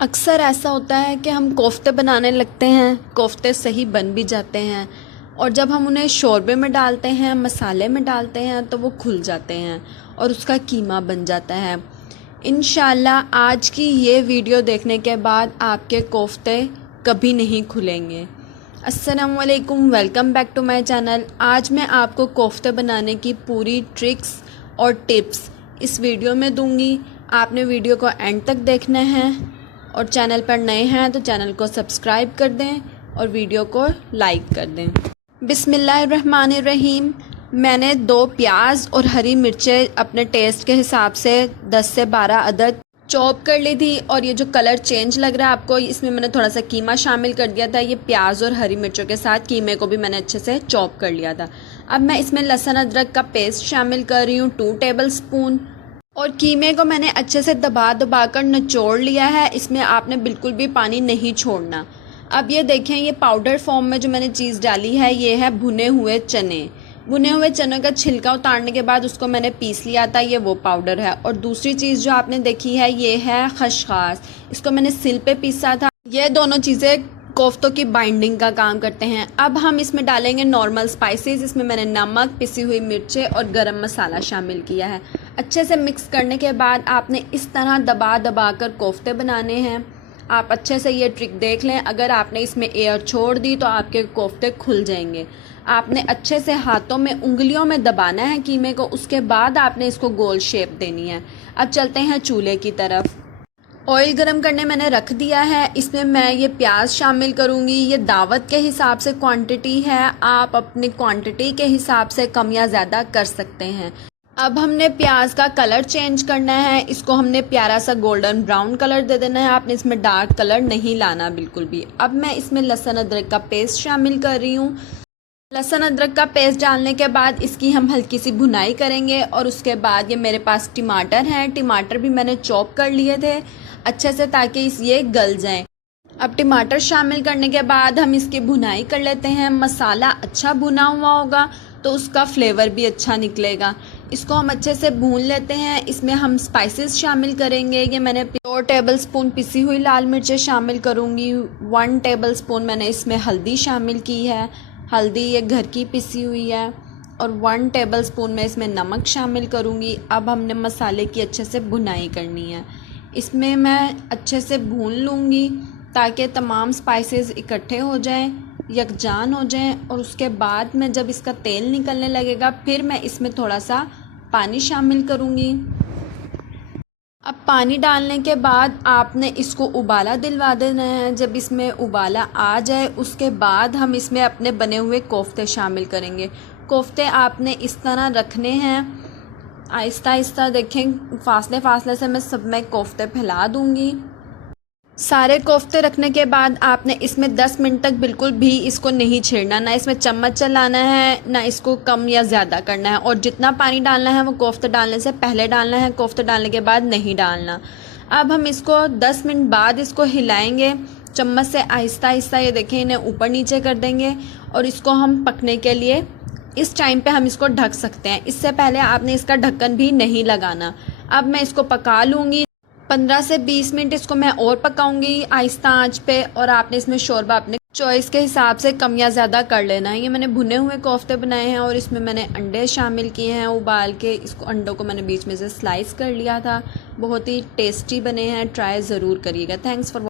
अक्सर ऐसा होता है कि हम कोफ्ते बनाने लगते हैं, कोफ्ते सही बन भी जाते हैं और जब हम उन्हें शोरबे में डालते हैं, मसाले में डालते हैं तो वो खुल जाते हैं और उसका कीमा बन जाता है। इंशाल्लाह आज की ये वीडियो देखने के बाद आपके कोफ्ते कभी नहीं खुलेंगे। अस्सलामुअलैकुम, welcome back to my channel. आज मैं आपको कोफ्ते बनाने की पूरी ट्रिक्स और टिप्स इस वीडियो में दूंगी। आपने वीडियो को एंड तक देखना है और चैनल पर नए हैं तो चैनल को सब्सक्राइब कर दें और वीडियो को लाइक कर दें। बिस्मिल्लाहिर्रहमानिर्रहीम। मैंने 2 प्याज और हरी मिर्चें अपने टेस्ट के हिसाब से 10 से 12 अदद चॉप कर ली थी और ये जो कलर चेंज लग रहा है आपको, इसमें मैंने थोड़ा सा कीमा शामिल कर दिया था। ये प्याज और हरी मिर्चों के साथ कीमे को भी मैंने अच्छे से चॉप कर लिया था। अब मैं इसमें लहसुन अदरक का पेस्ट शामिल कर रही हूँ 2 टेबल स्पून और कीमे को मैंने अच्छे से दबा कर निचोड़ लिया है। इसमें आपने बिल्कुल भी पानी नहीं छोड़ना। अब ये देखें, ये पाउडर फॉर्म में जो मैंने चीज़ डाली है ये है भुने हुए चने। भुने हुए चनों का छिलका उतारने के बाद उसको मैंने पीस लिया था, ये वो पाउडर है। और दूसरी चीज़ जो आपने देखी है ये है खसखस, इसको मैंने सिल पे पीसा था। ये दोनों चीज़ें कोफ्तों की बाइंडिंग का काम करते हैं। अब हम इसमें डालेंगे नॉर्मल स्पाइसेस। इसमें मैंने नमक, पिसी हुई मिर्चें और गरम मसाला शामिल किया है। अच्छे से मिक्स करने के बाद आपने इस तरह दबा कर कोफ्ते बनाने हैं। आप अच्छे से ये ट्रिक देख लें, अगर आपने इसमें एयर छोड़ दी तो आपके कोफ्ते खुल जाएंगे। आपने अच्छे से हाथों में, उंगलियों में दबाना है कीमे को, उसके बाद आपने इसको गोल शेप देनी है। अब चलते हैं चूल्हे की तरफ। ऑयल गरम करने मैंने रख दिया है। इसमें मैं ये प्याज शामिल करूँगी। ये दावत के हिसाब से क्वांटिटी है, आप अपनी क्वांटिटी के हिसाब से कम या ज़्यादा कर सकते हैं। अब हमने प्याज का कलर चेंज करना है। इसको हमने प्यारा सा गोल्डन ब्राउन कलर दे देना है। आपने इसमें डार्क कलर नहीं लाना बिल्कुल भी। अब मैं इसमें लहसुन अदरक का पेस्ट शामिल कर रही हूँ। लहसुन अदरक का पेस्ट डालने के बाद इसकी हम हल्की सी भुनाई करेंगे और उसके बाद ये मेरे पास टमाटर हैं। टमाटर भी मैंने चॉप कर लिए थे अच्छे से ताकि ये गल जाएं। अब टमाटर शामिल करने के बाद हम इसकी भुनाई कर लेते हैं। मसाला अच्छा भुना हुआ होगा तो उसका फ्लेवर भी अच्छा निकलेगा। इसको हम अच्छे से भून लेते हैं। इसमें हम स्पाइसेस शामिल करेंगे। ये मैंने 2 टेबल स्पून पिसी हुई लाल मिर्चें शामिल करूँगी। 1 टेबल स्पून मैंने इसमें हल्दी शामिल की है। हल्दी ये घर की पिसी हुई है। और 1 टेबल स्पून में इसमें नमक शामिल करूँगी। अब हमने मसाले की अच्छे से भुनाई करनी है। इसमें मैं अच्छे से भून लूँगी ताकि तमाम स्पाइसेस इकट्ठे हो जाएं, यकजान हो जाएं। और उसके बाद में जब इसका तेल निकलने लगेगा फिर मैं इसमें थोड़ा सा पानी शामिल करूँगी। अब पानी डालने के बाद आपने इसको उबाला दिलवा देना है। जब इसमें उबाला आ जाए उसके बाद हम इसमें अपने बने हुए कोफ्ते शामिल करेंगे। कोफ्ते आपने इस तरह रखने हैं, आहिस्ता आहिस्ता देखें, फासले से मैं सब में कोफ्ते फैला दूँगी। सारे कोफ्ते रखने के बाद आपने इसमें 10 मिनट तक बिल्कुल भी इसको नहीं छेड़ना, ना इसमें चम्मच चलाना है, ना इसको कम या ज़्यादा करना है। और जितना पानी डालना है वो कोफ्ते डालने से पहले डालना है, कोफ्ते डालने के बाद नहीं डालना। अब हम इसको 10 मिनट बाद इसको हिलाएंगे चम्मच से आहिस्ता आहिस्ता। ये देखें, इन्हें ऊपर नीचे कर देंगे और इसको हम पकने के लिए इस टाइम पे हम इसको ढक सकते हैं। इससे पहले आपने इसका ढक्कन भी नहीं लगाना। अब मैं इसको पका लूँगी 15 से 20 मिनट। इसको मैं और पकाऊंगी आहिस्ता आंच पे। और आपने इसमें शोरबा अपने चॉइस के हिसाब से कम या ज़्यादा कर लेना है। ये मैंने भुने हुए कोफ्ते बनाए हैं और इसमें मैंने अंडे शामिल किए हैं उबाल के। इसको अंडों को मैंने बीच में से स्लाइस कर लिया था। बहुत ही टेस्टी बने हैं, ट्राई ज़रूर करिएगा। Thanks for